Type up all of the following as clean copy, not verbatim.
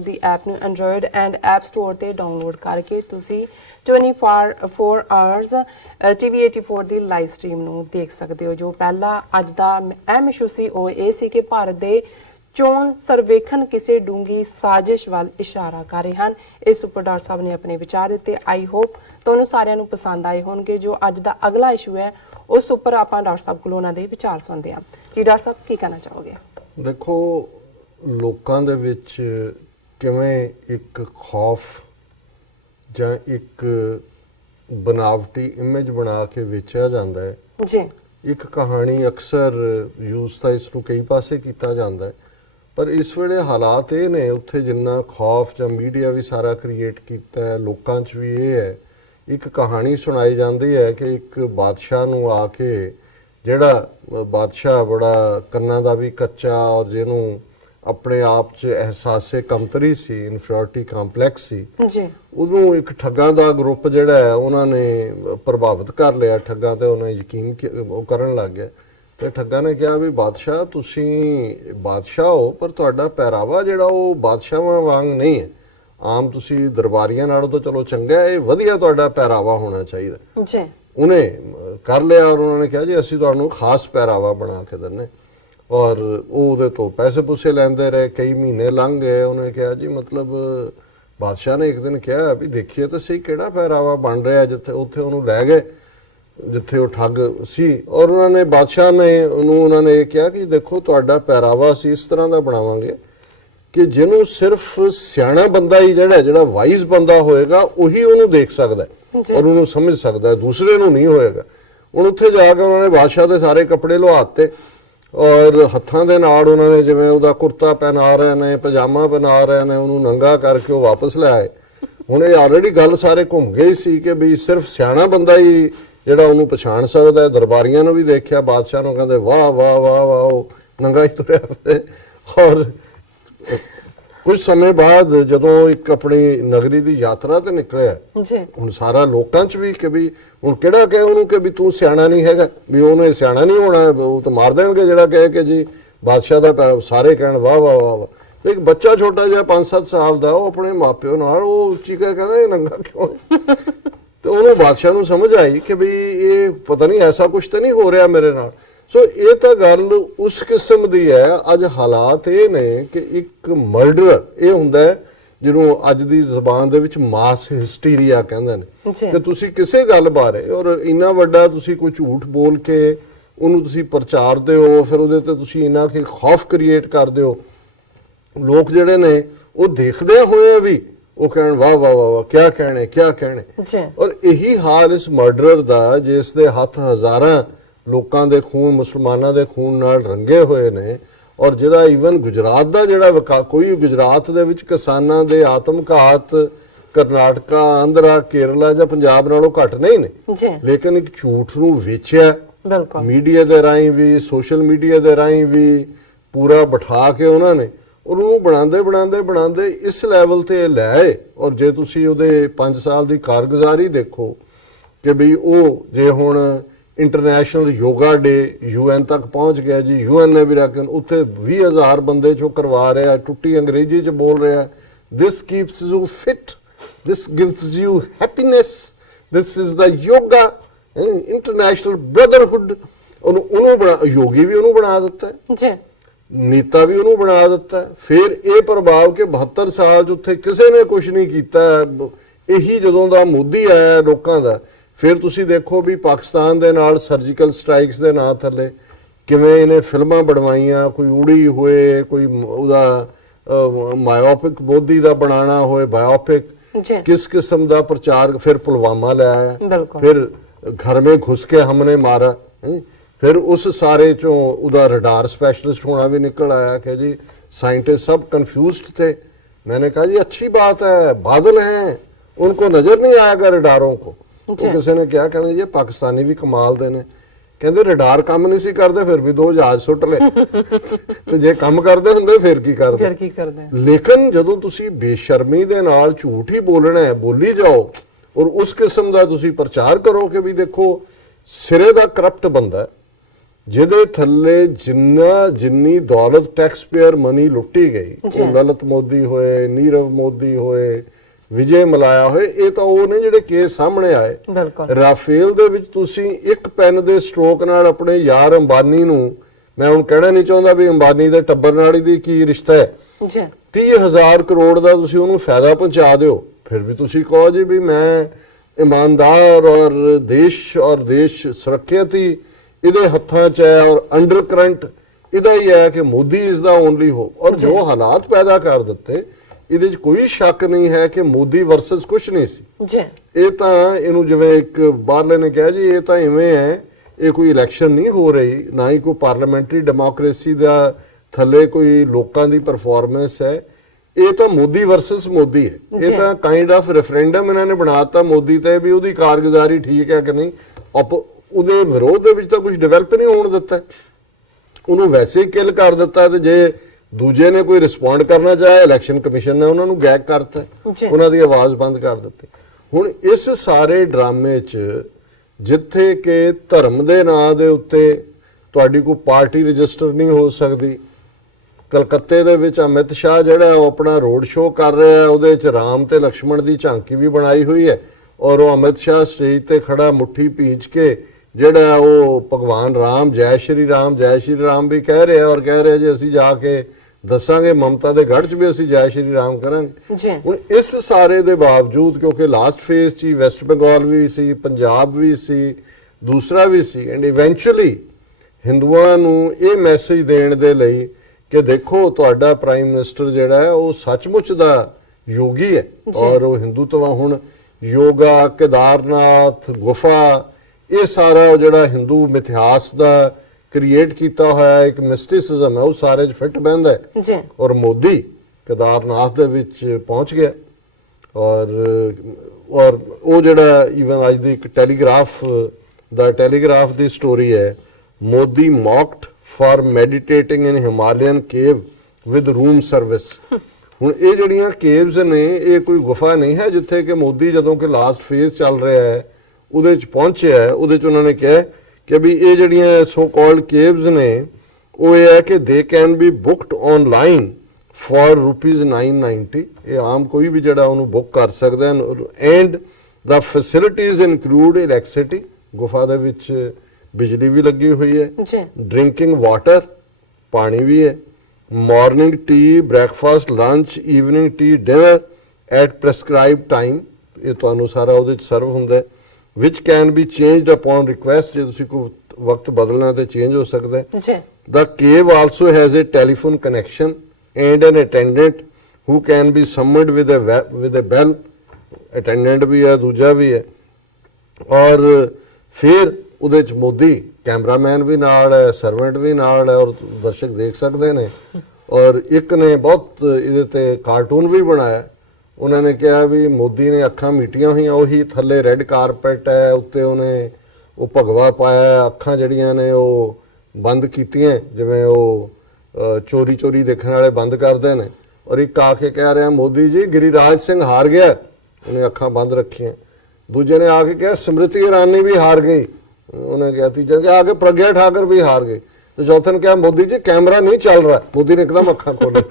ਦੀ app ਨੂੰ Android and app store ਤੇ download ਕਰਕੇ ਤੁਸੀਂ 24 ਆਵਰਸ TV 84 ਦੀ ਲਾਈਵ ਸਟ੍ਰੀਮ ਨੂੰ ਦੇਖ ਸਕਦੇ ਹੋ। ਜੋ ਪਹਿਲਾ ਅੱਜ ਦਾ ਅਹਿਮ ਇਸ਼ੂ ਸੀ ਉਹ ਇਹ ਸੀ ਕਿ ਭਾਰਤ ਦੇ ਚੋਣ ਸਰਵੇਖਣ ਕਿਸੇ ਡੂੰਗੀ ਸਾਜ਼ਿਸ਼ ਵੱਲ ਇਸ਼ਾਰਾ ਕਰ ਰਹੇ ਹਨ। ਇਸ ਉੱਪਰ ਡਾਕਟਰ ਸਾਹਿਬ ਨੇ ਆਪਣੇ ਵਿਚਾਰ ਦਿੱਤੇ। ਆਈ ਹੋਪ ਤੁਹਾਨੂੰ ਸਾਰਿਆਂ ਨੂੰ ਪਸੰਦ ਆਏ ਹੋਣਗੇ। ਜੋ ਅੱਜ ਦਾ ਅਗਲਾ ਇਸ਼ੂ ਹੈ ਉਸ ਉੱਪਰ ਆਪਾਂ ਡਾਕਟਰ ਸਾਹਿਬ ਕੋਲੋਂ ਉਹਨਾਂ ਦੇ ਵਿਚਾਰ ਸੁਣਦੇ ਹਾਂ। ਜੀ ਡਾਕਟਰ ਸਾਹਿਬ ਕੀ ਕਹਿਣਾ ਚਾਹੋਗੇ? ਦੇਖੋ, ਲੋਕਾਂ ਦੇ ਵਿੱਚ ਕਿਵੇਂ ਇੱਕ ਖੌਫ ਜਾਂ ਇੱਕ ਬਨਾਵਟੀ ਇਮੇਜ ਬਣਾ ਕੇ ਵੇਚਿਆ ਜਾਂਦਾ ਹੈ ਜੀ। ਇੱਕ ਕਹਾਣੀ ਅਕਸਰ ਯੂਜ਼ ਤਾਂ ਇਸ ਨੂੰ ਕਈ ਪਾਸੇ ਕੀਤਾ ਜਾਂਦਾ ਹੈ, ਪਰ ਇਸ ਵੇਲੇ ਹਾਲਾਤ ਇਹ ਨੇ ਉੱਥੇ ਜਿੰਨਾ ਖੌਫ ਜਾਂ ਮੀਡੀਆ ਵੀ ਸਾਰਾ ਕ੍ਰੀਏਟ ਕੀਤਾ ਹੈ, ਲੋਕਾਂ 'ਚ ਵੀ ਇਹ ਹੈ। ਇੱਕ ਕਹਾਣੀ ਸੁਣਾਈ ਜਾਂਦੀ ਹੈ ਕਿ ਇੱਕ ਬਾਦਸ਼ਾਹ ਨੂੰ ਆ ਕੇ, ਜਿਹੜਾ ਬਾਦਸ਼ਾਹ ਬੜਾ ਕੰਨਾਂ ਦਾ ਵੀ ਕੱਚਾ ਔਰ ਜਿਹਨੂੰ ਆਪਣੇ ਆਪ 'ਚ ਅਹਿਸਾਸੇ ਕਮਤਰੀ ਸੀ, ਇਨਫੀਰੀਅਰਿਟੀ ਕੰਪਲੈਕਸ ਸੀ ਜੀ, ਉਹਨੂੰ ਇੱਕ ਠੱਗਾਂ ਦਾ ਗਰੁੱਪ ਜਿਹੜਾ ਹੈ ਉਹਨਾਂ ਨੇ ਪ੍ਰਭਾਵਿਤ ਕਰ ਲਿਆ। ਠੱਗਾਂ ਤੇ ਉਹਨੇ ਯਕੀਨ ਉਹ ਕਰਨ ਲੱਗ ਗਿਆ ਤੇ ਠੱਗਾਂ ਨੇ ਕਿਹਾ ਵੀ ਬਾਦਸ਼ਾਹ ਤੁਸੀਂ ਬਾਦਸ਼ਾਹ ਹੋ, ਪਰ ਤੁਹਾਡਾ ਪਹਿਰਾਵਾ ਜਿਹੜਾ ਉਹ ਬਾਦਸ਼ਾਹਾਂ ਵਾਂਗ ਨਹੀਂ ਹੈ। ਆਮ ਤੁਸੀਂ ਦਰਬਾਰੀਆਂ ਨਾਲੋਂ ਤਾਂ ਚਲੋ ਚੰਗਾ ਹੈ, ਇਹ ਵਧੀਆ ਤੁਹਾਡਾ ਪਹਿਰਾਵਾ ਹੋਣਾ ਚਾਹੀਦਾ ਜੀ। ਉਹਨੇ ਕਰ ਲਿਆ ਔਰ ਉਹਨਾਂ ਨੇ ਕਿਹਾ ਜੀ ਅਸੀਂ ਤੁਹਾਨੂੰ ਖਾਸ ਪਹਿਰਾਵਾ ਬਣਾ ਕੇ ਦਿੰਨੇ, ਔਰ ਉਹ ਉਹਦੇ ਤੋਂ ਪੈਸੇ ਪੂਸੇ ਲੈਂਦੇ ਰਹੇ। ਕਈ ਮਹੀਨੇ ਲੰਘ ਗਏ। ਉਹਨੇ ਕਿਹਾ ਜੀ ਮਤਲਬ ਬਾਦਸ਼ਾਹ ਨੇ ਇੱਕ ਦਿਨ ਕਿਹਾ ਵੀ ਦੇਖੀਏ ਤਾਂ ਸਹੀ ਕਿਹੜਾ ਪਹਿਰਾਵਾ ਬਣ ਰਿਹਾ, ਜਿੱਥੇ ਉੱਥੇ ਉਹਨੂੰ ਲੈ ਗਏ ਜਿੱਥੇ ਉਹ ਠੱਗ ਸੀ। ਔਰ ਉਹਨਾਂ ਨੇ ਬਾਦਸ਼ਾਹ ਨੇ ਉਹਨਾਂ ਨੇ ਇਹ ਕਿਹਾ ਕਿ ਦੇਖੋ ਤੁਹਾਡਾ ਪਹਿਰਾਵਾ ਅਸੀਂ ਇਸ ਤਰ੍ਹਾਂ ਦਾ ਬਣਾਵਾਂਗੇ ਕਿ ਜਿਹਨੂੰ ਸਿਰਫ ਸਿਆਣਾ ਬੰਦਾ ਹੀ ਜਿਹੜਾ ਵਾਈਜ਼ ਬੰਦਾ ਹੋਏਗਾ ਉਹੀ ਉਹਨੂੰ ਦੇਖ ਸਕਦਾ ਔਰ ਉਹਨੂੰ ਸਮਝ ਸਕਦਾ, ਦੂਸਰੇ ਨੂੰ ਨਹੀਂ ਹੋਏਗਾ। ਹੁਣ ਉੱਥੇ ਜਾ ਕੇ ਉਹਨਾਂ ਨੇ ਬਾਦਸ਼ਾਹ ਦੇ ਸਾਰੇ ਕੱਪੜੇ ਲੁਹਾਤੇ ਔਰ ਹੱਥਾਂ ਦੇ ਨਾਲ ਉਹਨਾਂ ਨੇ ਜਿਵੇਂ ਉਹਦਾ ਕੁਰਤਾ ਪਹਿਨਾ ਰਹੇ ਨੇ, ਪਜਾਮਾ ਬਣਾ ਰਹੇ ਨੇ, ਉਹਨੂੰ ਨੰਗਾ ਕਰਕੇ ਉਹ ਵਾਪਸ ਲੈ ਆਏ। ਹੁਣ ਇਹ ਆਲਰੇਡੀ ਗੱਲ ਸਾਰੇ ਘੁੰਮ ਗਈ ਸੀ ਕਿ ਵੀ ਸਿਰਫ ਸਿਆਣਾ ਬੰਦਾ ਹੀ ਜਿਹੜਾ ਉਹਨੂੰ ਪਛਾਣ ਸਕਦਾ ਹੈ। ਦਰਬਾਰੀਆਂ ਨੂੰ ਵੀ ਦੇਖਿਆ, ਬਾਦਸ਼ਾਹ ਨੂੰ ਕਹਿੰਦੇ ਵਾਹ ਵਾਹ ਵਾਹ ਵਾਹ, ਉਹ ਨੰਗਾ ਹੀ ਤੁਰਿਆ ਫਿਰੇ। ਔਰ ਕੁਝ ਸਮੇਂ ਬਾਅਦ ਜਦੋਂ ਇੱਕ ਆਪਣੀ ਨਗਰੀ ਦੀ ਯਾਤਰਾ ਤੇ ਨਿਕਲਿਆ, ਹੁਣ ਸਾਰਾ ਲੋਕਾਂ 'ਚ ਵੀ ਕਿ ਵੀ ਹੁਣ ਕਿਹੜਾ ਕਹੇ ਉਹਨੂੰ ਕਿ ਵੀ ਤੂੰ ਸਿਆਣਾ ਨਹੀਂ ਹੈਗਾ, ਵੀ ਉਹਨੇ ਸਿਆਣਾ ਨਹੀਂ ਹੋਣਾ, ਉਹ ਤਾਂ ਮਾਰ ਦੇਣਗੇ ਜਿਹੜਾ ਕਹੇ ਕਿ ਜੀ ਬਾਦਸ਼ਾਹ ਦਾ। ਸਾਰੇ ਕਹਿਣ ਵਾਹ ਵਾਹ ਵਾਹ ਵਾਹ। ਇੱਕ ਬੱਚਾ ਛੋਟਾ ਜਿਹਾ 5-7 ਸਾਲ ਦਾ, ਉਹ ਆਪਣੇ ਮਾਪਿਓ ਨਾਲ ਉਹ ਉੱਚੀ ਕਹਿ ਕਹਿੰਦਾ ਇਹ ਨੰਗਾ ਕਿਉਂ ਹੈ? ਤੇ ਉਹਨੂੰ ਬਾਦਸ਼ਾਹ ਨੂੰ ਸਮਝ ਆਈ ਕਿ ਵੀ ਇਹ ਪਤਾ ਨਹੀਂ ਐਸਾ ਕੁਛ ਤਾਂ ਨਹੀਂ ਹੋ ਰਿਹਾ ਮੇਰੇ ਨਾਲ। ਸੋ ਇਹ ਤਾਂ ਗੱਲ ਉਸ ਕਿਸਮ ਦੀ ਹੈ। ਅੱਜ ਹਾਲਾਤ ਇਹ ਨੇ ਕਿ ਇੱਕ ਮਰਡਰਰ ਇਹ ਹੁੰਦਾ ਹੈ ਜਿਹਨੂੰ ਅੱਜ ਦੀ ਜ਼ਬਾਨ ਦੇ ਵਿੱਚ ਮਾਸ ਹਿਸਟੀਰੀਆ ਕਹਿੰਦੇ ਨੇ। ਤੇ ਤੁਸੀਂ ਕਿਸੇ ਗੱਲ ਬਾਰੇ ਔਰ ਇੰਨਾ ਵੱਡਾ ਤੁਸੀਂ ਕੋਈ ਝੂਠ ਬੋਲ ਕੇ ਉਹਨੂੰ ਤੁਸੀਂ ਪ੍ਰਚਾਰਦੇ ਹੋ, ਫਿਰ ਉਹਦੇ ਤੇ ਤੁਸੀਂ ਇੰਨਾ ਕਿ ਖੌਫ ਕ੍ਰੀਏਟ ਕਰਦੇ ਹੋ। ਲੋਕ ਜਿਹੜੇ ਨੇ ਉਹ ਦੇਖਦੇ ਹੋਏ ਵੀ ਉਹ ਕਹਿਣ ਵਾਹ ਵਾਹ ਵਾਹ ਕਿਆ ਕਹਿਣੇ ਕਿਆ ਕਹਿਣੇ। ਔਰ ਇਹੀ ਹਾਲ ਇਸ ਮਰਡਰਰ ਦਾ ਜਿਸ ਦੇ ਹੱਥ ਹਜ਼ਾਰਾਂ ਲੋਕਾਂ ਦੇ ਖੂਨ, ਮੁਸਲਮਾਨਾਂ ਦੇ ਖੂਨ ਨਾਲ ਰੰਗੇ ਹੋਏ ਨੇ, ਔਰ ਜਿਹਦਾ ਈਵਨ ਗੁਜਰਾਤ ਦਾ ਜਿਹੜਾ ਕੋਈ ਗੁਜਰਾਤ ਦੇ ਵਿੱਚ ਕਿਸਾਨਾਂ ਦੇ ਆਤਮਘਾਤ ਕਰਨਾਟਕਾ, ਆਂਧਰਾ, ਕੇਰਲਾ ਜਾਂ ਪੰਜਾਬ ਨਾਲੋਂ ਘੱਟ ਨਹੀਂ ਨੇ, ਲੇਕਿਨ ਇੱਕ ਝੂਠ ਨੂੰ ਵੇਚਿਆ ਮੀਡੀਆ ਦੇ ਰਾਹੀਂ ਵੀ, ਸੋਸ਼ਲ ਮੀਡੀਆ ਦੇ ਰਾਹੀਂ ਵੀ ਪੂਰਾ ਬਿਠਾ ਕੇ ਉਹਨਾਂ ਨੇ ਉਹਨੂੰ ਬਣਾਉਂਦੇ ਇਸ ਲੈਵਲ ਤੇ ਲੈ ਆਏ। ਔਰ ਜੇ ਤੁਸੀਂ ਉਹਦੇ 5 ਸਾਲ ਦੀ ਕਾਰਗੁਜ਼ਾਰੀ ਦੇਖੋ ਕਿ ਵੀ ਉਹ ਜੇ ਹੁਣ ਇੰਟਰਨੈਸ਼ਨਲ ਯੋਗਾ ਡੇ UN ਤੱਕ ਪਹੁੰਚ ਗਿਆ ਜੀ, UN ਨੇ ਵੀ ਰੱਖਿਆ ਉੱਥੇ 20,000 ਬੰਦੇ ਚੋਂ ਕਰਵਾ ਰਿਹਾ, ਟੁੱਟੀ ਅੰਗਰੇਜ਼ੀ 'ਚ ਬੋਲ ਰਿਹਾ, this keeps you fit, this gives you happiness, this is the yoga international brotherhood. ਉਹਨੂੰ ਯੋਗੀ ਵੀ ਉਹਨੂੰ ਬਣਾ ਦਿੱਤਾ ਹੈ, ਨੀਤਾ ਵੀ ਉਹਨੂੰ ਬਣਾ ਦਿੱਤਾ। ਫਿਰ ਇਹ ਪ੍ਰਭਾਵ ਕਿ 72 ਸਾਲ 'ਚ ਉੱਥੇ ਕਿਸੇ ਨੇ ਕੁਝ ਨਹੀਂ ਕੀਤਾ। ਇਹੀ ਜਦੋਂ ਦਾ ਮੋਦੀ ਆਇਆ ਲੋਕਾਂ ਦਾ, ਫਿਰ ਤੁਸੀਂ ਦੇਖੋ ਵੀ ਪਾਕਿਸਤਾਨ ਦੇ ਨਾਲ ਸਰਜੀਕਲ ਸਟ੍ਰਾਈਕਸ ਦੇ ਨਾਂ ਥੱਲੇ ਕਿਵੇਂ ਇਹਨੇ ਫਿਲਮਾਂ ਬਣਵਾਈਆਂ, ਕੋਈ ਉੜੀ ਹੋਏ, ਕੋਈ ਉਹਦਾ ਮਾਇਓਪਿਕ ਮੋਦੀ ਦਾ ਬਣਾਉਣਾ ਹੋਏ ਬਾਇਓਪਿਕ, ਕਿਸ ਕਿਸਮ ਦਾ ਪ੍ਰਚਾਰ। ਫਿਰ ਪੁਲਵਾਮਾ ਲੈ ਆਇਆ, ਫਿਰ ਘਰ ਮੇਂ ਘੁਸ ਕੇ ਹਮਨੇ ਮਾਰਾ। ਫਿਰ ਉਸ ਸਾਰੇ ਚੋਂ ਉਹਦਾ रडार स्पेशलिस्ट होना भी निकल आया कि जी साइंटिस्ट सब कंफ्यूज्ड थे। मैंने कहा जी अच्छी बात है, बादल हैं, उनको नजर नहीं आएगा रडारों को। तो किसी ने क्या कहना जी पाकिस्तानी भी कमाल दे ने, कहते रडार काम नहीं सी करते फिर भी 2 जहाज सुट ले ते जे काम करते हुंदे फिर की करते। लेकिन जदों तुसी बेशर्मी दे नाल झूठ ही बोलना है, बोली जाओ और उस किस्म का तुसी प्रचार करो कि भी देखो सिरे दा करप्ट बंदा ਜਿਹਦੇ ਥੱਲੇ ਜਿੰਨੀ ਦੌਲਤ ਟੈਕਸ ਪੇਅਰ ਮਨੀ ਲੁੱਟੀ ਗਈ, ਉਹ ਲਲਿਤ ਮੋਦੀ ਹੋਏ, ਨੀਰਵ ਮੋਦੀ ਹੋਏ, ਵਿਜੇ ਮਲਾਇਆ ਹੋਏ, ਇਹ ਤਾਂ ਉਹ ਨੇ ਜਿਹੜੇ ਕੇਸ ਸਾਹਮਣੇ ਆਏ। ਰਾਫੇਲ ਦੇ ਵਿੱਚ ਤੁਸੀਂ ਇੱਕ ਪੈਨ ਦੇ ਸਟ੍ਰੋਕ ਨਾਲ ਆਪਣੇ ਯਾਰ ਅੰਬਾਨੀ ਨੂੰ, ਮੈਂ ਹੁਣ ਕਹਿਣਾ ਨਹੀਂ ਚਾਹੁੰਦਾ ਵੀ ਅੰਬਾਨੀ ਦੇ ਟੱਬਰ ਨਾਲ ਦੀ ਕੀ ਰਿਸ਼ਤਾ ਹੈ, 30,000 ਕਰੋੜ ਦਾ ਤੁਸੀਂ ਉਹਨੂੰ ਫਾਇਦਾ ਪਹੁੰਚਾ ਦਿਓ, ਫਿਰ ਵੀ ਤੁਸੀਂ ਕਹੋ ਜੀ ਵੀ ਮੈਂ ਇਮਾਨਦਾਰ ਔਰ ਦੇਸ਼ ਸੁਰੱਖਿਅਤ ਹੀ ਇਹਦੇ ਹੱਥਾਂ 'ਚ ਹੈ, ਔਰ ਅੰਡਰ ਕਰੰਟ ਇਹਦਾ ਹੀ ਹੈ ਕਿ ਮੋਦੀ ਇਸ ਦਾ ਓਨਲੀ ਹੋ। ਔਰ ਜੋ ਹਾਲਾਤ ਪੈਦਾ ਕਰ ਦਿੱਤੇ, ਇਹਦੇ 'ਚ ਕੋਈ ਸ਼ੱਕ ਨਹੀਂ ਹੈ ਕਿ ਮੋਦੀ ਵਰਸਸ ਕੁਛ ਨਹੀਂ ਸੀ। ਇਹ ਤਾਂ ਇਹਨੂੰ ਜਿਵੇਂ ਇੱਕ ਬਾਹਰਲੇ ਨੇ ਕਿਹਾ ਜੀ, ਇਹ ਤਾਂ ਇਵੇਂ ਹੈ, ਇਹ ਕੋਈ ਇਲੈਕਸ਼ਨ ਨਹੀਂ ਹੋ ਰਹੀ, ਨਾ ਹੀ ਕੋਈ ਪਾਰਲੀਮੈਂਟਰੀ ਡੈਮੋਕ੍ਰੇਸੀ ਦਾ ਥੱਲੇ ਕੋਈ ਲੋਕਾਂ ਦੀ ਪਰਫਾਰਮੈਂਸ ਹੈ, ਇਹ ਤਾਂ ਮੋਦੀ ਵਰਸਸ ਮੋਦੀ ਹੈ। ਇਹ ਤਾਂ ਕਾਈਂਡ ਆਫ ਰੈਫਰੈਂਡਮ ਇਹਨਾਂ ਨੇ ਬਣਾਤਾ ਮੋਦੀ ਤੇ ਵੀ ਉਹਦੀ ਕਾਰਗੁਜ਼ਾਰੀ ਠੀਕ ਹੈ ਕਿ ਨਹੀਂ, ਉਹਦੇ ਵਿਰੋਧ ਦੇ ਵਿੱਚ ਤਾਂ ਕੁਝ ਡਿਵੈਲਪ ਨਹੀਂ ਹੋਣ ਦਿੱਤਾ, ਉਹਨੂੰ ਵੈਸੇ ਹੀ ਕਿਲ ਕਰ ਦਿੱਤਾ। ਤੇ ਜੇ ਦੂਜੇ ਨੇ ਕੋਈ ਰਿਸਪੌਂਡ ਕਰਨਾ ਚਾਹੇ, ਇਲੈਕਸ਼ਨ ਕਮਿਸ਼ਨ ਨੇ ਉਹਨਾਂ ਨੂੰ ਗੈਗ ਕਰਤਾ, ਉਹਨਾਂ ਦੀ ਆਵਾਜ਼ ਬੰਦ ਕਰ ਦਿੱਤੀ। ਹੁਣ ਇਸ ਸਾਰੇ ਡਰਾਮੇ 'ਚ ਜਿੱਥੇ ਕਿ ਧਰਮ ਦੇ ਨਾਂ ਦੇ ਉੱਤੇ ਤੁਹਾਡੀ ਕੋਈ ਪਾਰਟੀ ਰਜਿਸਟਰ ਨਹੀਂ ਹੋ ਸਕਦੀ, ਕਲਕੱਤੇ ਦੇ ਵਿੱਚ ਅਮਿਤ ਸ਼ਾਹ ਜਿਹੜਾ ਉਹ ਆਪਣਾ ਰੋਡ ਸ਼ੋਅ ਕਰ ਰਿਹਾ, ਉਹਦੇ 'ਚ ਰਾਮ ਤੇ ਲਕਸ਼ਮਣ ਦੀ ਝਾਂਕੀ ਵੀ ਬਣਾਈ ਹੋਈ ਹੈ, ਔਰ ਉਹ ਅਮਿਤ ਸ਼ਾਹ ਸਟੇਜ ਤੇ ਖੜਾ ਮੁੱਠੀ ਭੀਂਚ ਕੇ ਜਿਹੜਾ ਉਹ ਭਗਵਾਨ ਰਾਮ ਜੈ ਸ਼੍ਰੀ ਰਾਮ ਵੀ ਕਹਿ ਰਿਹਾ, ਔਰ ਕਹਿ ਰਿਹਾ ਜੀ ਅਸੀਂ ਜਾ ਕੇ ਦੱਸਾਂਗੇ ਮਮਤਾ ਦੇ ਗੜ੍ਹ 'ਚ ਵੀ ਅਸੀਂ ਜੈ ਸ਼੍ਰੀ ਰਾਮ ਕਰਾਂਗੇ। ਹੁਣ ਇਸ ਸਾਰੇ ਦੇ ਬਾਵਜੂਦ, ਕਿਉਂਕਿ ਲਾਸਟ ਫੇਜ਼ 'ਚ ਵੈਸਟ ਬੰਗਾਲ ਵੀ ਸੀ, ਪੰਜਾਬ ਵੀ ਸੀ, ਦੂਸਰਾ ਵੀ ਸੀ, ਐਂਡ ਇਵੈਂਚੁਅਲੀ ਹਿੰਦੂਆਂ ਨੂੰ ਇਹ ਮੈਸੇਜ ਦੇਣ ਦੇ ਲਈ ਕਿ ਦੇਖੋ ਤੁਹਾਡਾ ਪ੍ਰਾਈਮ ਮਿਨਿਸਟਰ ਜਿਹੜਾ ਹੈ ਉਹ ਸੱਚਮੁੱਚ ਦਾ ਯੋਗੀ ਹੈ, ਔਰ ਉਹ ਹਿੰਦੂਤਵਾ ਹੁਣ ਯੋਗਾ, ਕੇਦਾਰਨਾਥ, ਗੁਫਾ, ਇਹ ਸਾਰਾ ਜਿਹੜਾ ਹਿੰਦੂ ਮਿਥਿਹਾਸ ਦਾ ਕ੍ਰੀਏਟ ਕੀਤਾ ਹੋਇਆ ਇੱਕ ਮਿਸਟਿਸਿਜ਼ਮ ਹੈ, ਉਹ ਸਾਰੇ 'ਚ ਫਿੱਟ ਬਹਿੰਦਾ ਹੈ। ਔਰ ਮੋਦੀ ਕੇਦਾਰਨਾਥ ਦੇ ਵਿੱਚ ਪਹੁੰਚ ਗਿਆ, ਔਰ ਉਹ ਜਿਹੜਾ ਈਵਨ ਅੱਜ ਦੀ ਇੱਕ ਟੈਲੀਗ੍ਰਾਫ ਦੀ ਸਟੋਰੀ ਹੈ, Modi mocked for meditating in Himalayan cave with room service. ਹੁਣ ਇਹ ਜਿਹੜੀਆਂ ਕੇਵਸ ਨੇ, ਇਹ ਕੋਈ ਗੁਫਾ ਨਹੀਂ ਹੈ ਜਿੱਥੇ ਕਿ ਮੋਦੀ ਜਦੋਂ ਕਿ ਲਾਸਟ ਫੇਜ਼ ਚੱਲ ਰਿਹਾ ਹੈ ਉਹਦੇ 'ਚ ਪਹੁੰਚਿਆ ਹੈ। ਉਹਦੇ 'ਚ ਉਹਨਾਂ ਨੇ ਕਿਹਾ ਕਿ ਵੀ ਇਹ ਜਿਹੜੀਆਂ ਸੋ ਕਾਲਡ ਕੇਵਸ ਨੇ, ਉਹ ਇਹ ਹੈ ਕਿ they can be booked online for ₹990। ਇਹ ਆਮ ਕੋਈ ਵੀ ਜਿਹੜਾ ਉਹਨੂੰ ਬੁੱਕ ਕਰ ਸਕਦਾ ਹੈ। And the facilities include electricity, ਗੁਫਾ ਦੇ ਵਿੱਚ ਬਿਜਲੀ ਵੀ ਲੱਗੀ ਹੋਈ ਹੈ, ਡਰਿੰਕਿੰਗ ਵਾਟਰ, ਪਾਣੀ ਵੀ ਹੈ, morning tea, breakfast, lunch, evening tea, dinner at prescribed time, ਇਹ ਤੁਹਾਨੂੰ ਸਾਰਾ ਉਹਦੇ 'ਚ ਸਰਵ ਹੁੰਦਾ ਹੈ, which can be changed upon request, ਜੇ ਤੁਸੀਂ ਕੋਈ ਵਕਤ ਬਦਲਣਾ ਤੇ ਚੇਂਜ ਹੋ ਸਕਦਾ ਹੈ। The cave also has a telephone connection and an attendant who can be summoned with a bell, attendant ਵੀ ਹੈ, ਦੂਜਾ ਵੀ ਹੈ, ਔਰ ਫਿਰ ਉਹਦੇ 'ਚ ਮੋਦੀ ਕੈਮਰਾਮੈਨ ਵੀ ਨਾਲ ਹੈ, ਸਰਵੈਂਟ ਵੀ ਨਾਲ ਹੈ, ਔਰ ਦਰਸ਼ਕ ਦੇਖ ਸਕਦੇ ਨੇ। ਔਰ ਇੱਕ ਨੇ ਬਹੁਤ ਇਹਦੇ ਤੇ ਕਾਰਟੂਨ ਵੀ ਬਣਾਇਆ, ਉਹਨਾਂ ਨੇ ਕਿਹਾ ਵੀ ਮੋਦੀ ਨੇ ਅੱਖਾਂ ਮੀਟੀਆਂ ਹੋਈਆਂ, ਉਹੀ ਥੱਲੇ ਰੈੱਡ ਕਾਰਪੈਟ ਹੈ, ਉੱਤੇ ਉਹਨੇ ਉਹ ਭਗਵਾ ਪਾਇਆ, ਅੱਖਾਂ ਜਿਹੜੀਆਂ ਨੇ ਉਹ ਬੰਦ ਕੀਤੀਆਂ, ਜਿਵੇਂ ਉਹ ਚੋਰੀ ਦੇਖਣ ਵਾਲੇ ਬੰਦ ਕਰਦੇ ਨੇ, ਔਰ ਇੱਕ ਆ ਕੇ ਕਹਿ ਰਿਹਾ ਮੋਦੀ ਜੀ ਗਿਰੀਰਾਜ ਸਿੰਘ ਹਾਰ ਗਿਆ, ਉਹਨੇ ਅੱਖਾਂ ਬੰਦ ਰੱਖੀਆਂ। ਦੂਜੇ ਨੇ ਆ ਕੇ ਕਿਹਾ ਸਮ੍ਰਿਤੀ ਇਰਾਨੀ ਵੀ ਹਾਰ ਗਈ, ਉਹਨੇ ਕਿਹਾ, ਤੀਜੇ ਨੇ ਆ ਕੇ ਪ੍ਰਗਿਆ ਠਾਕਰ ਵੀ ਹਾਰ ਗਏ, ਤੇ ਚੌਥੇ ਨੇ ਕਿਹਾ ਮੋਦੀ ਜੀ ਕੈਮਰਾ ਨਹੀਂ ਚੱਲ ਰਿਹਾ। ਮੋਦੀ ਨੇ ਇੱਕਦਮ ਅੱਖਾਂ ਖੋਲੀ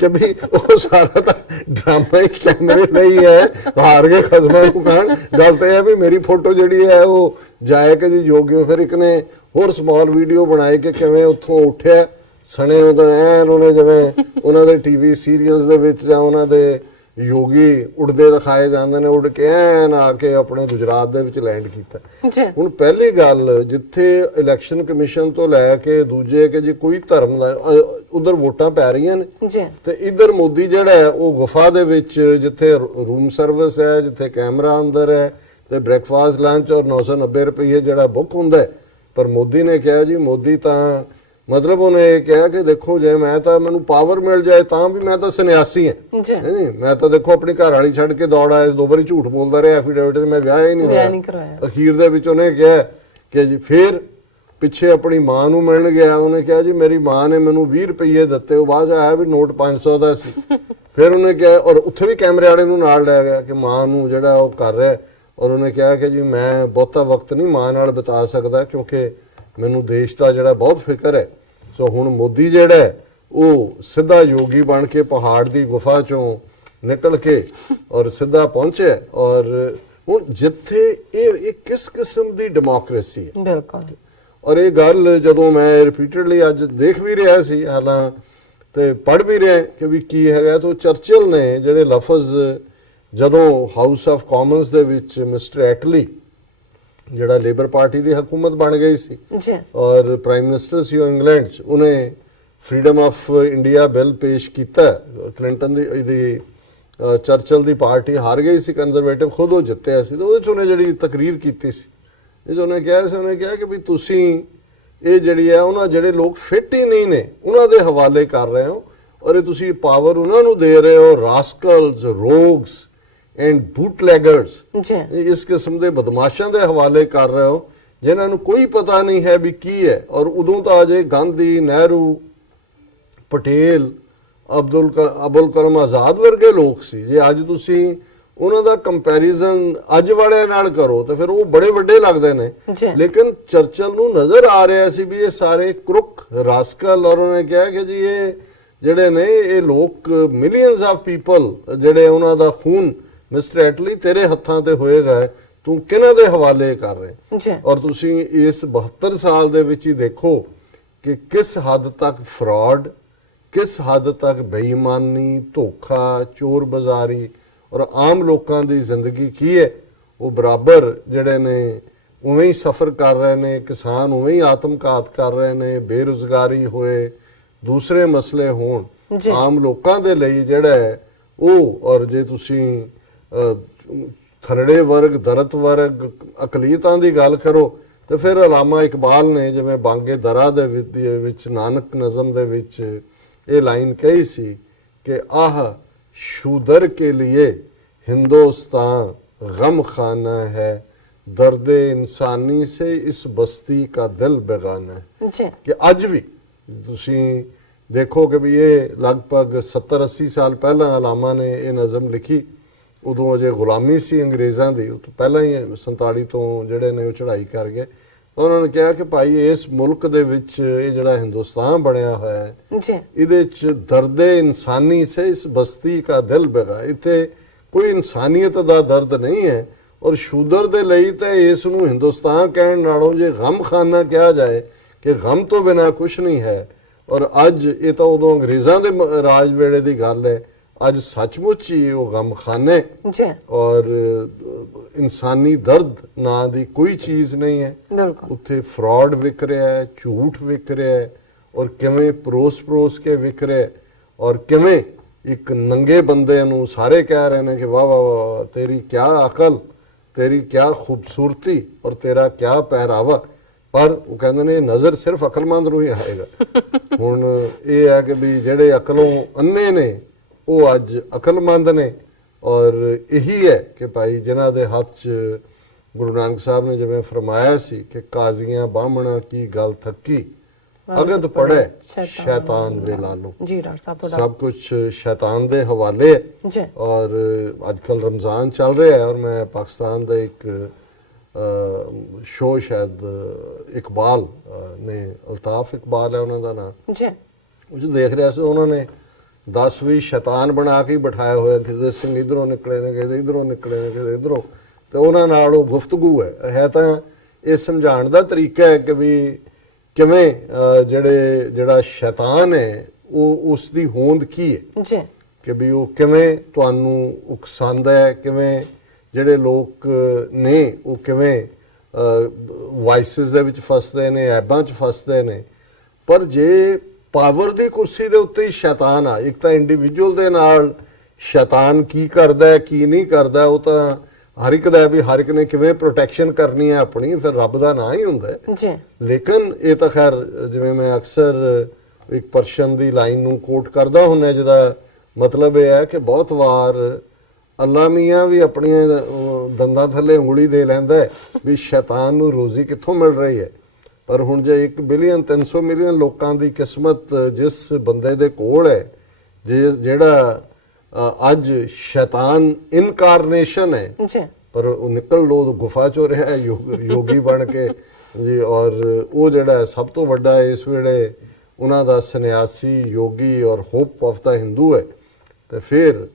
ਕਿ ਵੀ ਉਹ ਸਾਰਾ ਤਾਂ ਡਰਾਮਾ ਹੀ ਕੈਮਰੇ ਲਈ ਹੈ, ਹਾਰ ਗਏ ਖਸਮਾਂ ਨੂੰ ਖਾਣ। ਗੱਲ ਤਾਂ ਇਹ ਹੈ ਵੀ ਮੇਰੀ ਫੋਟੋ ਜਿਹੜੀ ਹੈ ਉਹ ਜਾਏ ਕਿ ਜੀ ਯੋਗਿਓ। ਫਿਰ ਇੱਕ ਨੇ ਹੋਰ ਸਮਾਲ ਵੀਡੀਓ ਬਣਾਈ ਕਿ ਕਿਵੇਂ ਉੱਥੋਂ ਉੱਠਿਆ ਸਣੇ, ਉਹਨੇ ਜਿਵੇਂ ਉਹਨਾਂ ਦੇ ਟੀਵੀ ਸੀਰੀਅਲਸ ਦੇ ਵਿੱਚ ਜਾਂ ਉਹਨਾਂ ਦੇ ਯੋਗੀ ਉੱਡਦੇ ਦਿਖਾਏ ਜਾਂਦੇ ਨੇ, ਉੱਡ ਕੇ ਐਨ ਆ ਕੇ ਆਪਣੇ ਗੁਜਰਾਤ ਦੇ ਵਿੱਚ ਲੈਂਡ ਕੀਤਾ। ਹੁਣ ਪਹਿਲੀ ਗੱਲ, ਜਿੱਥੇ ਇਲੈਕਸ਼ਨ ਕਮਿਸ਼ਨ ਤੋਂ ਲੈ ਕੇ ਦੂਜੇ ਕਿ ਜੀ ਕੋਈ ਧਰਮ ਦਾ ਉਧਰ ਵੋਟਾਂ ਪੈ ਰਹੀਆਂ ਨੇ, ਤੇ ਇੱਧਰ ਮੋਦੀ ਜਿਹੜਾ ਹੈ ਉਹ ਗੁਫਾ ਦੇ ਵਿੱਚ ਜਿੱਥੇ ਰੂਮ ਸਰਵਿਸ ਹੈ, ਜਿੱਥੇ ਕੈਮਰਾ ਅੰਦਰ ਹੈ, ਤੇ ਬ੍ਰੇਕਫਾਸਟ ਲੰਚ ਔਰ 990 ਰੁਪਏ ਜਿਹੜਾ ਬੁੱਕ ਹੁੰਦਾ। ਪਰ ਮੋਦੀ ਨੇ ਕਿਹਾ ਜੀ, ਮੋਦੀ ਤਾਂ ਮਤਲਬ ਉਹਨੇ ਇਹ ਕਿਹਾ ਕਿ ਦੇਖੋ ਜੇ ਮੈਂ ਤਾਂ ਮੈਨੂੰ ਪਾਵਰ ਮਿਲ ਜਾਏ ਤਾਂ ਵੀ ਮੈਂ ਤਾਂ ਸੰਨਿਆਸੀ ਹਾਂ, ਨਹੀਂ ਮੈਂ ਤਾਂ ਦੇਖੋ ਆਪਣੀ ਘਰ ਵਾਲੀ ਛੱਡ ਕੇ ਦੌੜ ਆਇਆ, 2 ਵਾਰੀ ਝੂਠ ਬੋਲਦਾ ਰਿਹਾ ਐਫੀਡੇਵਿਟ ਤੇ, ਮੈਂ ਵਿਆਹ ਹੀ ਨਹੀਂ ਹੋਇਆ। ਅਖੀਰ ਦੇ ਵਿੱਚ ਉਹਨੇ ਕਿਹਾ ਕਿ ਜੀ ਫਿਰ ਪਿੱਛੇ ਆਪਣੀ ਮਾਂ ਨੂੰ ਮਿਲਣ ਗਿਆ, ਉਹਨੇ ਕਿਹਾ ਜੀ ਮੇਰੀ ਮਾਂ ਨੇ ਮੈਨੂੰ 20 ਰੁਪਏ ਦਿੱਤੇ, ਉਹ ਬਾਅਦ ਆਇਆ ਵੀ ਨੋਟ 500 ਦਾ ਸੀ। ਫਿਰ ਉਹਨੇ ਕਿਹਾ, ਔਰ ਉੱਥੇ ਵੀ ਕੈਮਰੇ ਵਾਲੇ ਨੂੰ ਨਾਲ ਲੈ ਗਿਆ ਕਿ ਮਾਂ ਨੂੰ ਜਿਹੜਾ ਉਹ ਕਰ ਰਿਹਾ, ਔਰ ਉਹਨੇ ਕਿਹਾ ਕਿ ਜੀ ਮੈਂ ਬਹੁਤਾ ਵਕਤ ਨਹੀਂ ਮਾਂ ਨਾਲ ਬਿਤਾ ਸਕਦਾ ਕਿਉਂਕਿ ਮੈਨੂੰ ਦੇਸ਼ ਦਾ ਜਿਹੜਾ ਬਹੁਤ ਫਿਕਰ ਹੈ। ਸੋ ਹੁਣ ਮੋਦੀ ਜਿਹੜਾ ਹੈ, ਉਹ ਸਿੱਧਾ ਯੋਗੀ ਬਣ ਕੇ ਪਹਾੜ ਦੀ ਗੁਫਾ ਚੋਂ ਨਿਕਲ ਕੇ ਔਰ ਸਿੱਧਾ ਪਹੁੰਚਿਆ। ਔਰ ਹੁਣ ਜਿੱਥੇ ਇਹ ਕਿਸ ਕਿਸਮ ਦੀ ਡੈਮੋਕ੍ਰੇਸੀ ਹੈ। ਬਿਲਕੁਲ। ਔਰ ਇਹ ਗੱਲ ਜਦੋਂ ਮੈਂ ਰਿਪੀਟਡਲੀ ਅੱਜ ਦੇਖ ਵੀ ਰਿਹਾ ਸੀ, ਹਾਲਾਂ ਤੇ ਪੜ੍ਹ ਵੀ ਰਿਹਾ ਕਿ ਵੀ ਕੀ ਹੈਗਾ, ਤਾਂ ਚਰਚਿਲ ਨੇ ਜਿਹੜੇ ਲਫ਼ਜ਼ ਜਦੋਂ ਹਾਊਸ ਆਫ ਕਾਮਨਸ ਦੇ ਵਿੱਚ ਮਿਸਟਰ ਐਟਲੀ ਜਿਹੜਾ ਲੇਬਰ ਪਾਰਟੀ ਦੀ ਹਕੂਮਤ ਬਣ ਗਈ ਸੀ ਜੀ, ਔਰ ਪ੍ਰਾਈਮ ਮਿਨਿਸਟਰ ਸੀ ਉਹ ਇੰਗਲੈਂਡ 'ਚ, ਉਹਨੇ ਫਰੀडम ਆਫ ਇੰਡੀਆ ਬਿੱਲ ਪੇਸ਼ ਕੀਤਾ। ਕਲਿੰਟਨ ਦੀ ਚਰਚਿਲ ਦੀ ਪਾਰਟੀ ਹਾਰ ਗਈ ਸੀ, ਕੰਜ਼ਰਵੇਟਿਵ ਖੁਦ ਉਹ ਜਿੱਤਿਆ ਸੀ, ਤਾਂ ਉਹਦੇ 'ਚ ਉਹਨੇ ਜਿਹੜੀ ਤਕਰੀਰ ਕੀਤੀ ਸੀ, ਇਹ 'ਚ ਉਹਨੇ ਕਿਹਾ ਕਿ ਵੀ ਤੁਸੀਂ ਇਹ ਜਿਹੜੀ ਹੈ ਉਹਨਾਂ ਜਿਹੜੇ ਲੋਕ ਫਿੱਟ ਹੀ ਨਹੀਂ ਨੇ ਉਹਨਾਂ ਦੇ ਹਵਾਲੇ ਕਰ ਰਹੇ ਹੋ, ਔਰ ਇਹ ਤੁਸੀਂ ਪਾਵਰ ਉਹਨਾਂ ਨੂੰ ਦੇ ਰਹੇ ਹੋ, ਰਾਸਕਲਸ, ਰੋਗਸ ਐਂਡ ਬੂਟਲੈਗਰਸ, ਇਸ ਕਿਸਮ ਦੇ ਬਦਮਾਸ਼ਾਂ ਦੇ ਹਵਾਲੇ ਕਰ ਰਹੇ ਹੋ ਜਿਨ੍ਹਾਂ ਨੂੰ ਕੋਈ ਪਤਾ ਨਹੀਂ ਹੈ ਵੀ ਕੀ ਹੈ। ਔਰ ਉਦੋਂ ਤਾਂ ਅਜੇ ਗਾਂਧੀ, ਨਹਿਰੂ, ਪਟੇਲ, ਅਬੁਲ ਕਲਮ ਆਜ਼ਾਦ ਵਰਗੇ ਲੋਕ ਸੀ। ਜੇ ਅੱਜ ਤੁਸੀਂ ਉਹਨਾਂ ਦਾ ਕੰਪੈਰੀਜ਼ਨ ਅੱਜ ਵਾਲਿਆਂ ਨਾਲ ਕਰੋ ਤਾਂ ਫਿਰ ਉਹ ਬੜੇ ਵੱਡੇ ਲੱਗਦੇ ਨੇ। ਲੇਕਿਨ ਚਰਚਲ ਨੂੰ ਨਜ਼ਰ ਆ ਰਿਹਾ ਸੀ ਵੀ ਇਹ ਸਾਰੇ ਕਰੁੱਕ, ਰਾਸਕਲ, ਔਰ ਉਹਨੇ ਕਿਹਾ ਕਿ ਜੀ ਇਹ ਜਿਹੜੇ ਨੇ ਇਹ ਲੋਕ ਮਿਲੀਅਨਸ ਆਫ ਪੀਪਲ ਜਿਹੜੇ ਉਹਨਾਂ ਦਾ ਖੂਨ ਮਿਸਟਰ ਐਟਲੀ ਤੇਰੇ ਹੱਥਾਂ ਤੇ ਹੋਏਗਾ, ਤੂੰ ਕਿਹਨਾਂ ਦੇ ਹਵਾਲੇ ਕਰ ਰਹੇ। ਔਰ ਤੁਸੀਂ ਇਸ 72 ਸਾਲ ਦੇ ਵਿੱਚ ਹੀ ਦੇਖੋ ਕਿ ਕਿਸ ਹੱਦ ਤੱਕ ਫਰਾਡ, ਕਿਸ ਹੱਦ ਤੱਕ ਬੇਈਮਾਨੀ, ਧੋਖਾ, ਚੋਰ ਬਾਜ਼ਾਰੀ ਔਰ ਆਮ ਲੋਕਾਂ ਦੀ ਜ਼ਿੰਦਗੀ ਕੀ ਹੈ, ਉਹ ਬਰਾਬਰ ਜਿਹੜੇ ਨੇ ਉਵੇਂ ਹੀ ਸਫਰ ਕਰ ਰਹੇ ਨੇ, ਕਿਸਾਨ ਉਵੇਂ ਹੀ ਆਤਮਘਾਤ ਕਰ ਰਹੇ ਨੇ, ਬੇਰੁਜ਼ਗਾਰੀ ਹੋਏ, ਦੂਸਰੇ ਮਸਲੇ ਹੋਣ ਆਮ ਲੋਕਾਂ ਦੇ ਲਈ ਜਿਹੜਾ ਹੈ ਉਹ। ਔਰ ਜੇ ਤੁਸੀਂ ਥਰੜੇ ਵਰਗ, ਦਲਿਤ ਵਰਗ, ਅਕਲੀਤਾਂ ਦੀ ਗੱਲ ਕਰੋ ਤੇ ਫਿਰ ਅਲਾਮਾ ਇਕਬਾਲ ਨੇ ਜਿਵੇਂ ਬਾਂਗੇ ਦਰਾ ਦੇ ਵਿੱਚ ਨਾਨਕ ਨਜ਼ਮ ਦੇ ਵਿੱਚ ਇਹ ਲਾਈਨ ਕਹੀ ਸੀ ਕਿ ਆਹ शूदर के लिए हिंदुस्तान गम खाना है, दर्द इंसानी से इस बस्ती का दिल बेगाना है। कि अज भी तुसी देखो कि भी ये लगभग 70-80 साल पहला अलामा ने ये नज़म लिखी, उदों अजे गुलामी सी अंग्रेज़ों की, तो पहला ही 47 तो जिहड़े ने चढ़ाई कर गए। उन्होंने कहा कि भाई इस मुल्क दे विच ये जिहड़ा हिंदुस्तान बनया होया है इहदे च दर्द इंसानी से इस बस्ती का दिल बेगा, इत्थे कोई इंसानियत दा दर्द नहीं है। और शूदर दे लई ते इस नूं हिंदुस्तान कहण नालों जे गम खाना कहा जाए कि गम तो बिना कुछ नहीं है। और अज ये तो उदों अंग्रेज़ां दे राज वेले दी गल है, अज सचमुच ही वो गम खाने और इंसानी दर्द ना दी कोई चीज़ नहीं है। उत्थे फ्रॉड विक रहा है, झूठ विक रहा है, और किवें परोस के विक रहा है, और किवें एक नंगे बंदे नूं सारे कह रहे हैं कि वाह वाह वाह तेरी क्या अकल, तेरी क्या खूबसूरती और तेरा क्या पहरावा, पर वो कहते ने नज़र सिर्फ अकलमंद नूं ही आएगा। हुण ये है कि भी जिहड़े अकलों अन्ने ने वो अज अकलमंद ने, और यही है कि भाई जिन्हां दे हथ च गुरु नानक साहब ने जिवें फरमाया सी कि काजियां बामणा की गल थकी, अगद पढ़े शैतान वे लालो। जी डॉक्टर साहब, सब कुछ शैतान दे हवाले है। और आजकल रमज़ान चल रहा है और मैं पाकिस्तान का एक शो शायद इकबाल ने, अल्ताफ इकबाल है उन्होंने नाम, उस देख रहा से उन्होंने 10-20 शैतान बना के बिठाया हुआ, किसी सिंह इधरों निकले ने, किसी इधरों निकले ने, किसी इधरों, तो उन्होंने गुफ्तगू है तो ये समझाने का तरीका है कि भी किवें जिहड़ा शैतान है वो उसकी होंद की है कि भी वो किवें तुहानू उकसांदा है, किवें जिहड़े लोग ने वो किवें वाइसिस दे विच फसदे ने, ऐबां च फसदे ने। पर जे पावर की कुर्सी के उत्ते ही शैतान आ, एक तो इंडिविजुअल दे नाल शैतान की करदा है की नहीं करदा, वो तो हर एक दा भी हर एक ने किवें प्रोटैक्शन करनी है अपनी, फिर रब दा ना ही हुंदा है। लेकिन ये तो खैर जिवें मैं अक्सर एक परशन की लाइन नूं कोट करदा हुंदा, जिहदा मतलब यह है कि बहुत वार अल्लाह मियाँ भी अपनी दंदां थल्ले उंगली दे लैंदा है भी शैतान नूं रोज़ी कित्थों मिल रही है। पर हुण जे 1 बिलियन 300 मिलियन लोगों की किस्मत जिस बंदे दे कोल है, जिहड़ा अज शैतान इनकारनेशन है, पर वो निकल लो गुफा चो रहा है योगी बन के, ਜੀ ਔਰ ਉਹ ਜਿਹੜਾ ਹੈ ਸਭ ਤੋਂ ਵੱਡਾ ਇਸ ਵੇਲੇ ਉਹਨਾਂ ਦਾ ਸੰਨਿਆਸੀ ਯੋਗੀ ਔਰ ਹੋਪ ਆਫ ਦਾ ਹਿੰਦੂ ਹੈ। ਤੇ ਫਿਰ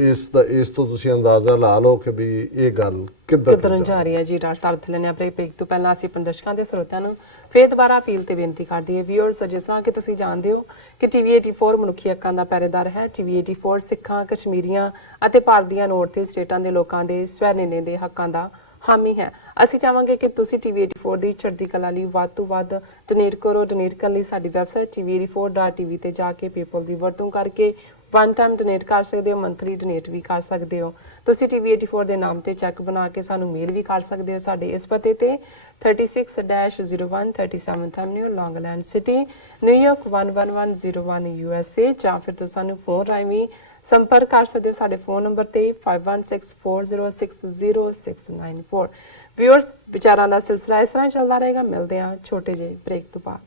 ਇਸ ਤੋਂ ਤੁਸੀਂ ਅੰਦਾਜ਼ਾ ਲਾ ਲਓ ਕਿ ਵੀ ਇਹ ਗੱਲ ਕਿੱਧਰ ਕਿੱਧਰ ਜਾ ਰਹੀ ਹੈ ਜੀ। ਡਾਕਟਰ ਸਾਹਿਬ ਥੱਲੇ ਨੇ ਆਪਣੇ ਬ੍ਰੇਕ ਤੋਂ ਪਹਿਲਾਂ ਅਸੀਂ ਆਪਣੇ ਦਰਸ਼ਕਾਂ ਦੇ ਸਰੋਤਿਆਂ ਨੂੰ ਫੇਰ ਦੁਬਾਰਾ ਅਪੀਲ ਤੇ ਬੇਨਤੀ ਕਰਦੀ ਹੈ ਵਿਊਅਰਸ, ਜਿਸ ਤਰ੍ਹਾਂ ਕਿ ਤੁਸੀਂ ਜਾਣਦੇ ਹੋ ਕਿ ਟੀਵੀ 84 ਮਨੁੱਖੀ ਹੱਕਾਂ ਦਾ ਪਹਿਰੇਦਾਰ ਹੈ। ਟੀਵੀ 84 ਸਿੱਖਾਂ, ਕਸ਼ਮੀਰੀਆਂ ਅਤੇ ਭਾਰਤ ਦੀਆਂ ਨਾਰਥ ਈਸਟ ਸਟੇਟਾਂ ਦੇ ਲੋਕਾਂ ਦੇ ਸਵੈ ਨਿਰਣੇ ਦੇ ਹੱਕਾਂ ਦਾ ਹਾਮੀ ਹੈ। ਅਸੀਂ ਚਾਹਾਂਗੇ ਕਿ ਤੁਸੀਂ ਟੀਵੀ 84 ਦੀ ਚੜ੍ਹਦੀ ਕਲਾ ਲਈ ਵੱਧ ਤੋਂ ਵੱਧ ਡੋਨੇਟ ਕਰੋ। ਡੋਨੇਟ ਕਰਨ ਲਈ ਸਾਡੀ ਵੈਬਸਾਈਟ tv84.tv ਤੇ ਜਾ ਕੇ ਪੇਪਲ ਦੀ ਵਰਤੋਂ ਕਰਕੇ ਵਨ ਟਾਈਮ ਡੋਨੇਟ ਕਰ ਸਕਦੇ ਹੋ, ਮੰਥਲੀ ਡੋਨੇਟ ਵੀ ਕਰ ਸਕਦੇ ਹੋ। ਤੁਸੀਂ ਟੀਵੀ 84 ਦੇ ਨਾਮ ਤੇ ਚੈੱਕ ਬਣਾ ਕੇ ਸਾਨੂੰ ਮੇਲ ਵੀ ਕਰ ਸਕਦੇ ਹੋ ਸਾਡੇ ਇਸ ਪਤੇ ਤੇ 36-01 37th Avenue, Long Island City, New York 11101 USA, ਜਾਂ ਫਿਰ ਤੁਸੀਂ ਸਾਨੂੰ ਫੋਨ ਰਾਹੀਂ ਵੀ ਸੰਪਰਕ ਕਰ ਸਕਦੇ ਹੋ ਸਾਡੇ ਫੋਨ ਨੰਬਰ ਤੇ 5164060694। ਵਿਊਅਰਸ, ਵਿਚਾਰਾਂ ਦਾ ਸਿਲਸਿਲਾ ਇਸ ਤਰ੍ਹਾਂ ਚੱਲਦਾ ਰਹੇਗਾ। ਮਿਲਦੇ ਹਾਂ ਛੋਟੇ ਜਿਹੇ ਬ੍ਰੇਕ ਤੋਂ ਬਾਅਦ।